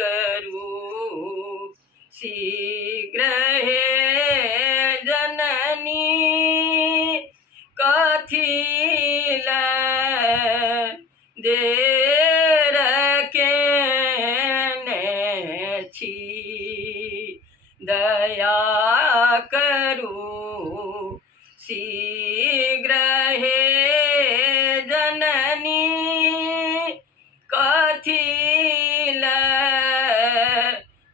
करूं शीघ्र हे जननी कथिल देर केने छी दया करूं शीघ्र हे जननी कथिल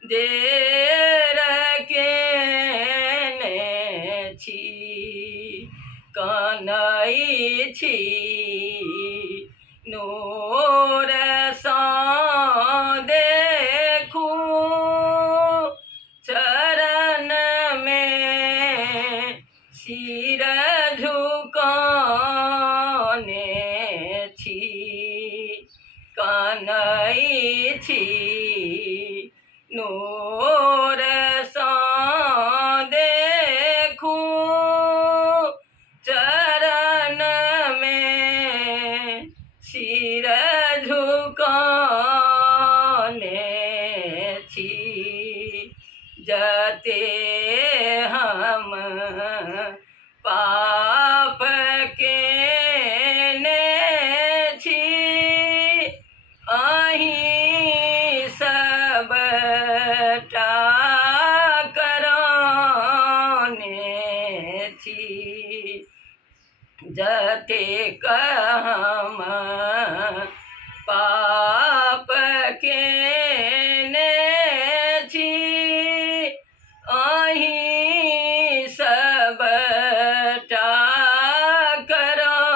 देर केने छी कनई छी नूर सँ देखूं चरण में सिर झुकाने छी कनई छी नूर सँ देखूं चरण में सिर झुकाने छी जते हम पाप केने छी अहीं सबटा कराने छी जतेक हम पाप केने छी अहीं सबटा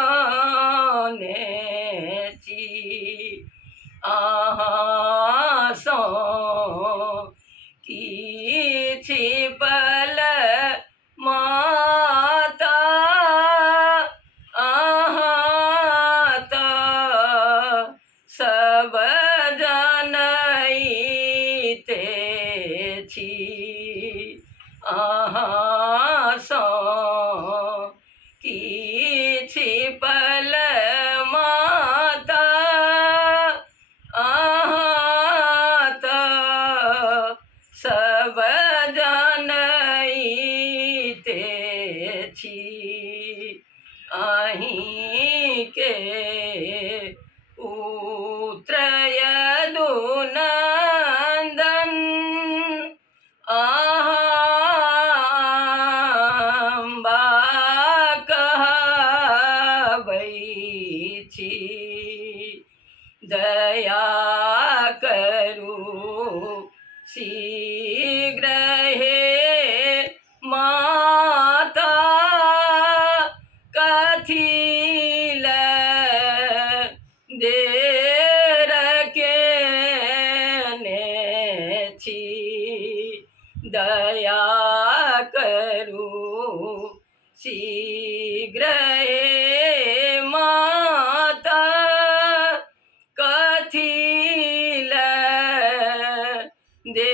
कराने छी अहाँ सँ की छिपल माता अहाँ तऽ सब जनैते छी अहाँ सँ की छिपल माता अहाँ तऽ सब जनैते छी अहीं के पुत्र यदुनन्दन अम्बा कहबै छी दया करूं शीघ्र हे माता कथिल देर केने छी दया करूं शीघ्र हे माता कथिल दे